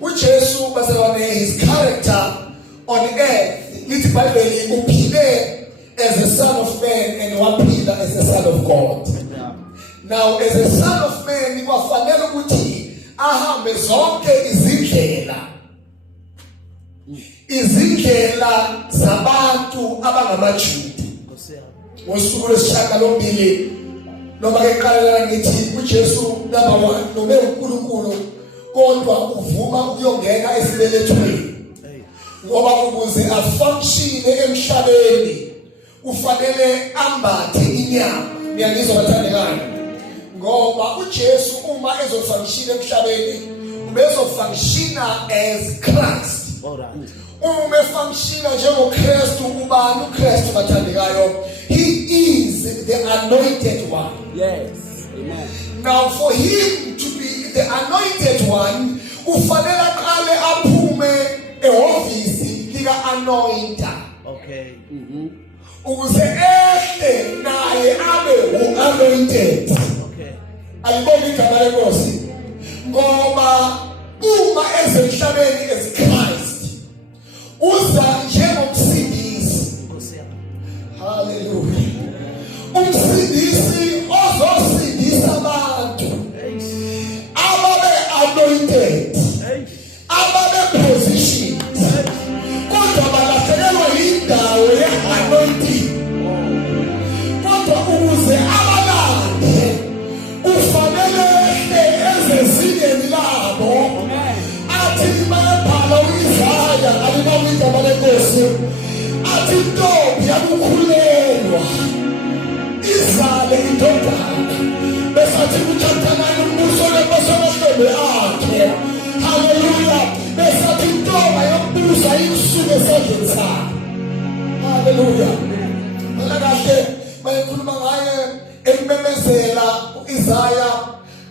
uJesu basewane his character on earth lithi iBhayibheli uphile as a son of man and waphila as a son of God. Now as a son of man kwafanele ukuthi ahambe zonke izindlela zabantu abangamaJuda. Ngosuku lwesishiyagalombili noma ke qala ngithi uJesu number 1 noma uNkulunkulu kodwa uvuma ukuyongena esibelethweni ngoba ukuze afunction emhlabeni ufanele ambathe inyama. Ngiyangizwa bathandekayo ngoba uJesu uma ezofunction emhlabeni ubezofunctiona as Christ. Alright. Uma efunctiona njengoKristu ubani uKristu bathandekayo? He is the anointed one. Yes. Amen. Now for him to be the anointed one, ufanele aqale aphume ehhovisi lika anointer. Okay. Ukuze ehle naye abe anointed. Okay. Ayibona igama lenkosi. Ngoba uma ezemhlabeni as Christ uza njengomsindisi. Hallelujah. Umsindisi ozosindisa abantu ababe anointed, ababe positioned, kodwa balahlekelwa yindawo ye-anointing. Kodwa ukuze abalande ufanele ezezingeni labo. Athi bayabhala uIsaya alibona igama lenkosi athi intombi yakukhulelwa izale indodana besathi kuchathana umbuso lemasongohlebe akhe. Hallelujah. Besathi intombi yokubusa ikusuke esandleni sakhe. Hallelujah. Balakahle bayikhuluma ngaye ememezela uIsaya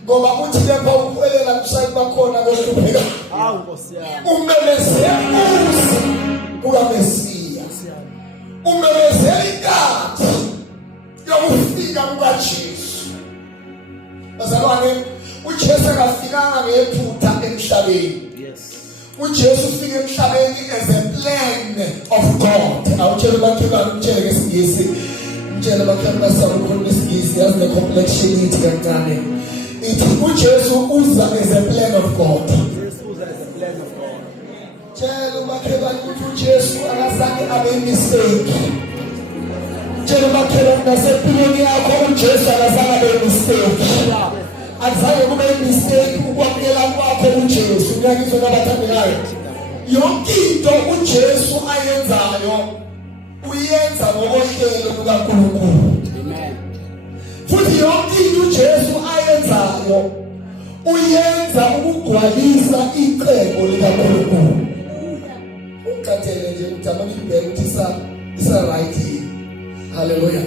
ngoba uthi lapha ukwelela kusayini bakhona ngohlupheka. Hawu Nkosi yami. Umemezela ukaMesiya. Umemezela inkathi yokufika kukaJesu. Bazalwane, uJesu akafikanga ngephutha emhlabeni. Yes. uJesu ufike emhlabeni as a plan of God. Awutshela bakhe umtshele ngesingisi. Umtshele bakhe basakhuluma ngesingisi yazi le complexion ithi kancane. Ithi uJesu uza as a plan of God. Yes, uza as a plan of God. Tshela bakhe ukuthi uJesu akazange abe mistake. Tshela bakhe nasempilweni yakho uJesu akazange abe mistake. Azange kube mistake ukwamukela kwakho uJesu. Ngiyakuzwa nabathandekayo. Yonke into uJesu ayenzayo uyenza ngokohlelo lukaNkulunkulu. Amen. Futhi yonke into uJesu ayenzayo uyenza ukugcwalisa icebo likaNkulunkulu. Ucathele nje uthama ngibheke ukuthi isa right here. Hallelujah.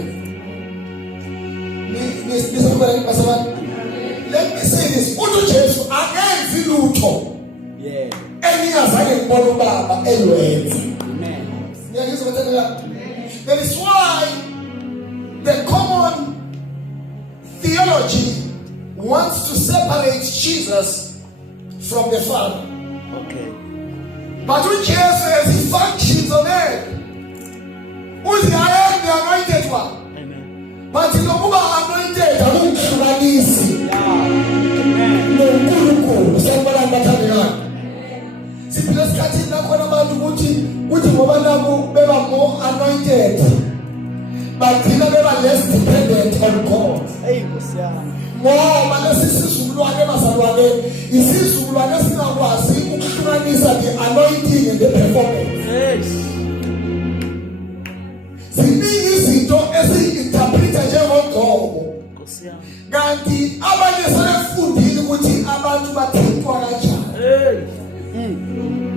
Let me say this. uJesu akenzi lutho. Yeah. Engingazange ngibone ubaba elwenza. Amen. Ngiyakuzwa bathandekayo. That is why the common theology wants to separate Jesus from the Father. Okay. But when Jesus says he functions on earth, who's the anointed one? Amen. But you know anointed, I don't see. Amen. No Kuluku, somebody bathandekayo. Siphila sikhathini nakhona abantu ukuthi ngoba nabo beba more anointed bagcina beba less dependent on God. Hey Nkosi yami. Ngoba lesisizukulwane bazalwane isizukulwane singakwazi ukuhlukanisa the anointing and the performance. Yes. Ziningi izinto ezi-interpreta njengogqobo. Nkosi yami. Kanti abanye sebefundile ukuthi abantu bathintwa kanjani. Hey.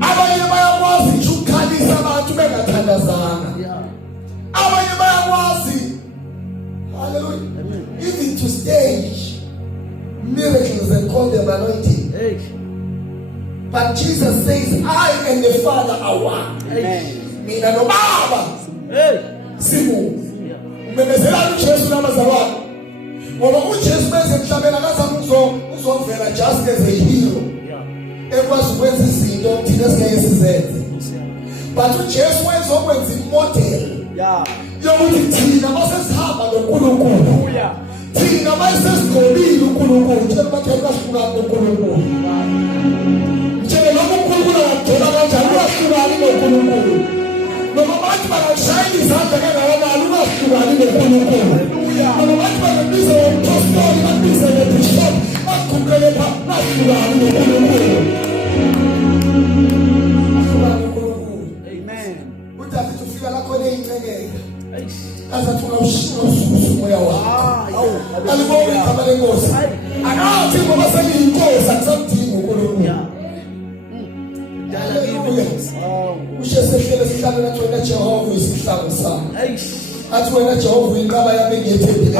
Abanye bayakwazi ukukhalisa abantu bengathandazana. Yeah. Abanye bayakwazi. Hallelujah. Even to stage miracles and call them anointing. Hey. But Jesus says, I and the Father are one. Amen. Mina no Baba. Hey. Simu. Yeah. Memezela uJesu namazalwane. Ngoba uJesu bese emhlabeni akazama uzovela just as a hero. Yeah. ekwazi ukwenza izinto thina singeke sizenze. But uJesu wenza okwenza imodel. Yeah. Yokuthi thina masesihamba noNkulunkulu. Thina mayisesigolile uNkulunkulu, thina bathela sihlukana noNkulunkulu. Njalo uNkulunkulu akadela kanjani uyahlukana noNkulunkulu. Noma bathi bangashayela izandla kangakanani ungahlukani noNkulunkulu. Noma bathi bangabiza umphostoli, babize nebishop, bagugele phansi bahlukani noNkulunkulu. Amen. UDavid ufika la khona eyinqekela. Azathi ungawususa umoya wakho. Alibonge igama lenkosi. Akathi ngoba sengiyinkosi akusamdingi uNkulunkulu. Ushe sehlele sihlale nathi wena Jehova isihlalo sami. Athi wena Jehova uyinqaba yami engiyethembile.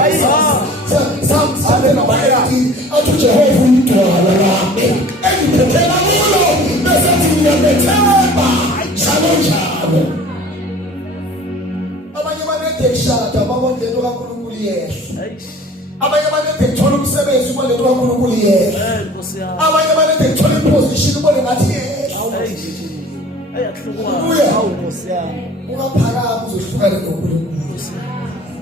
Samthande nabayathi athi uJehova uyidwala lami. Engiphephela kulo bese athi ngiyabethemba. Njalo. Abanye banede kushada babonke into kaNkulunkulu yehla. Abanye banede kuthola umsebenzi ubone into kaNkulunkulu yehla. Abanye banede kuthola iposition ubone ngathi yehla. Ungaphakama uzohlukana noNkulunkulu.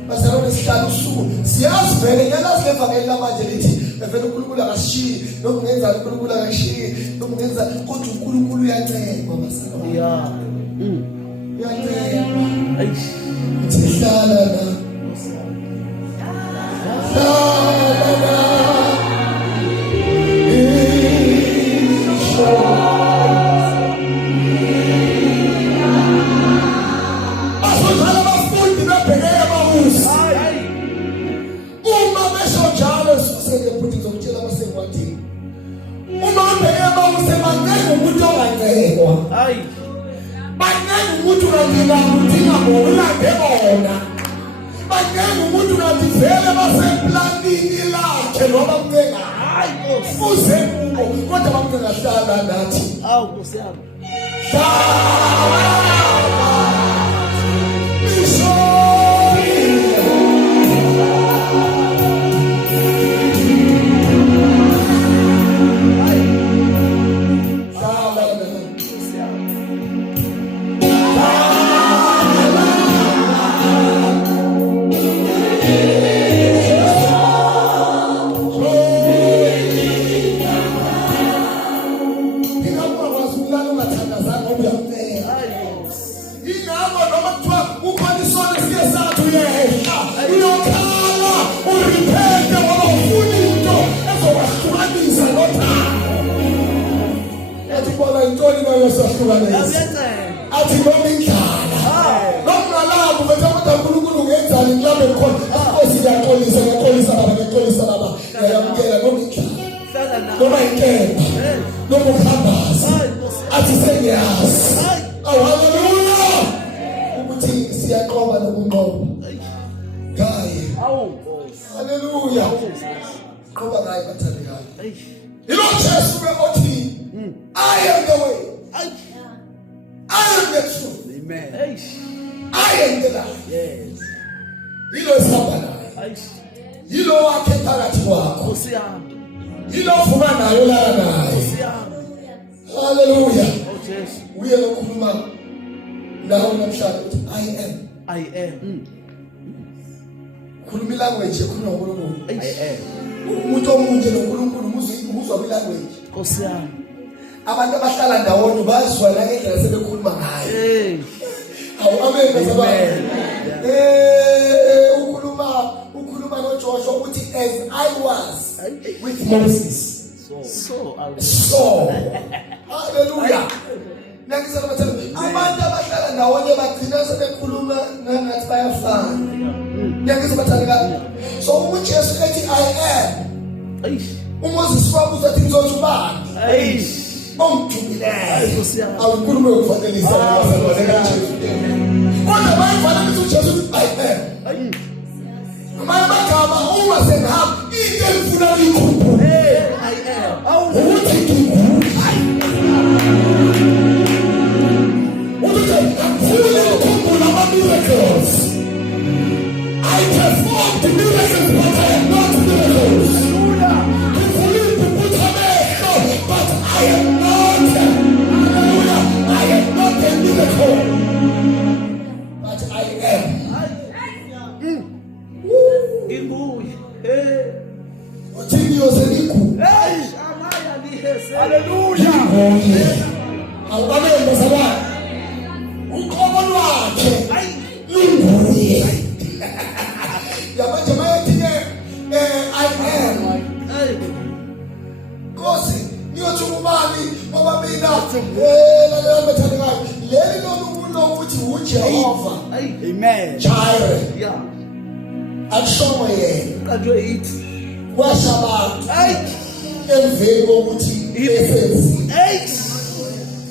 Bazalwane sihlala usuku siyazi vele ngiyalazi levangeli lamanje lithi vele uNkulunkulu akashiyi noma ungenza uNkulunkulu akashiyi noma ungenza kodwa uNkulunkulu uyanceba bazalwane. Yeah. Uyanceba. Sihlala la. Banyangu umuntu kanina udinga ngokulande bona. Banyangu umuntu kanti vele basemplanini lakhe loba mnenga hayi kufuze kubo kodwa bamnenga hlala nathi. Awu Nkosi yami. Athi noma indlala noma nalabo bethu uNkulunkulu ngenzani ngilaphe khona inkosi ngiyaxolisa baba ngiyamukela noma indlala noma inkemba noma ukhambaza athi sengiyazi haleluya ukuthi siyaqoba nokunqoba ngaye haleluya qoba ngaye bathandekayo ilo Jesu othi I am the way. I am the truth. Amen. I am the life. Yes. Hilo isabana. Hilo wakhe phakathi kwakho. Nkosi yami. Hilo ufuna nayo la naye. Nkosi yami. Hallelujah. Oh Jesus. Uye lokhuluma nawo namhlanje I am. I am. Khuluma language ekhuluma ngoNkulunkulu. I am. Umuntu omunye noNkulunkulu umuzwa kwilanguage. Nkosi yami. Abantu abahlala ndawonye bazizwa la ngendlela sebekhuluma ngayo. Awu amen bazalwane. Ukhuluma noJoshua uthi as I was with Moses so hallelujah. Nakisela bathela abantu abahlala ndawonye bagcina sebekhuluma ngathi bayafana. Nakisela bathela so uJesu ethi I am. uMoses wabuza athi ngizothi ubani? Ongithumileyo. Awukhulume ukufanelisa abazalwane kaJesu. Kodwa bayifanelisa uJesu I am. Amanye amagama uma sengihamba into elifuna ukukhumbula I am. Ukuthi ngikhumbule. Ukuthi ngikhumbule ukukhumbula ama-miracles. I performed the miracles but I am not miracles. But I am not Hallelujah. Awubamele bazalwane. Uqobo lwakhe lunguye. Yamanje mayethi I am. Nkosi niyothi ubani ngoba mina lalela bethandekayo. Leli lokuthi uJehova. Amen. Jireh. Yeah. Akushomo yena. Kanjwe ithi. Washabantu. Emveni kokuthi efezi.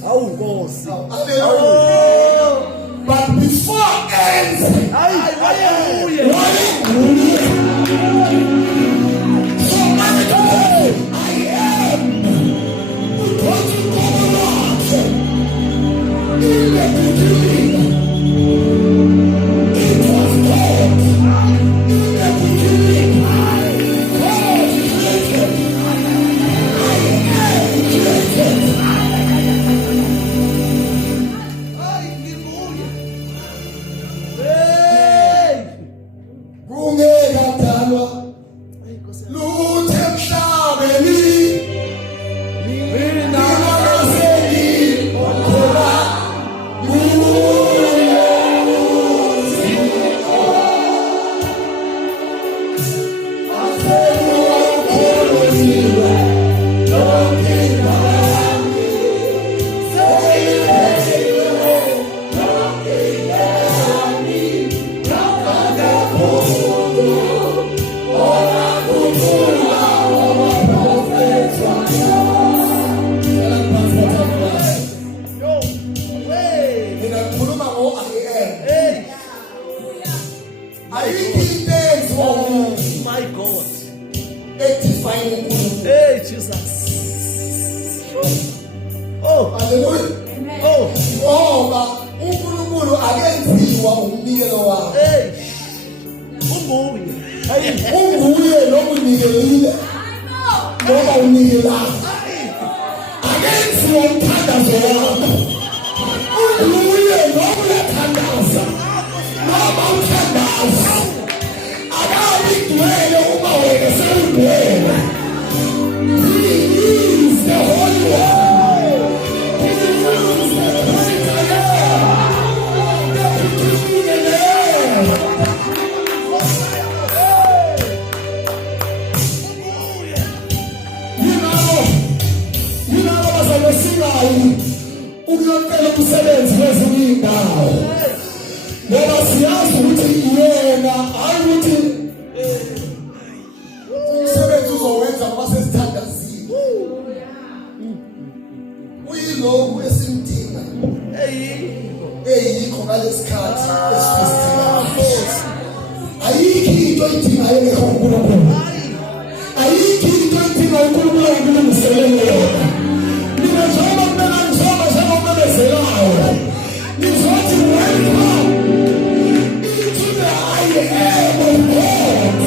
Awu Nkosi. Hallelujah. But before ends, Hallelujah. so I am going to go around in the beginning. It was God. In the beginning, God created. I am created. Kungekadalwa lutho emhlabeni mina sengikhona My God. edifine Hey, Jesus. Oh, hallelujah. oh, Ngoba uNkulunkulu akenziwa umnikelo wakhe. hey. Unguye. Unguye lokunikelile ngoba unikelayo. Akenziwa umthandazo wakho. Unguye lokulethandaza ngoba uthandaza. Abawigcwele uma wena sewugcwele. He is the Holy One. He is the Great I Am. The beginning and the end. You know bazalwesingayi ukuyocela umsebenzi kwezinye indawo. Ngoba siyazi ukuthi yena hayi ukuthi umsebenzi uzowenza ngoba sesithandazile. Uyilokhu esimdinga eyikho ngalesikhathi esifisidinayo. Ayikho into idingayo engekho uNkulunkulu. Ayikho into idingayo uNkulunkulu akulungiselele yona. Mina njengoba kumele ngizoba njengomemezelayo. Ngizothi welcome into the I am of God.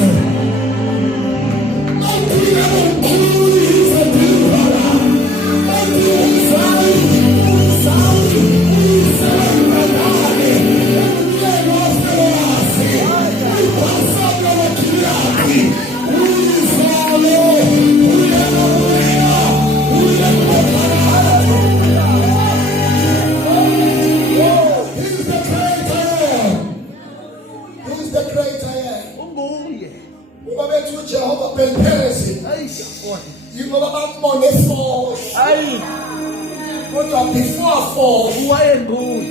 Unkulunkulu is a deliverer. Uzali, uyisebenzi. Uyelofelowazi. Uyipasana wakiliyaki. Uyizolo. Uyeloweya. Uyeloweya. He's the great I am. He's the great I am. Unguye. Uba bethu uJehova Pelperezi. Yingoba bambone for. Hayi, Kodwa before for. wayenguye.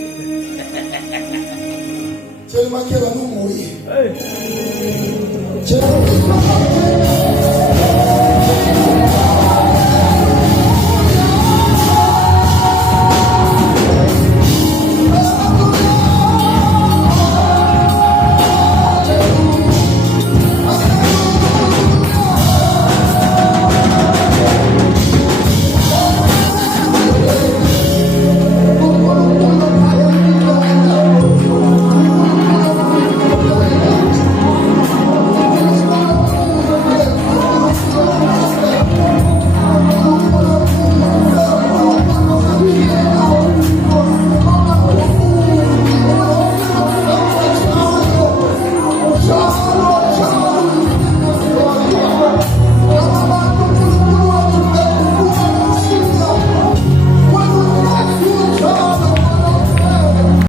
Tell my kid I'm Hey. Tell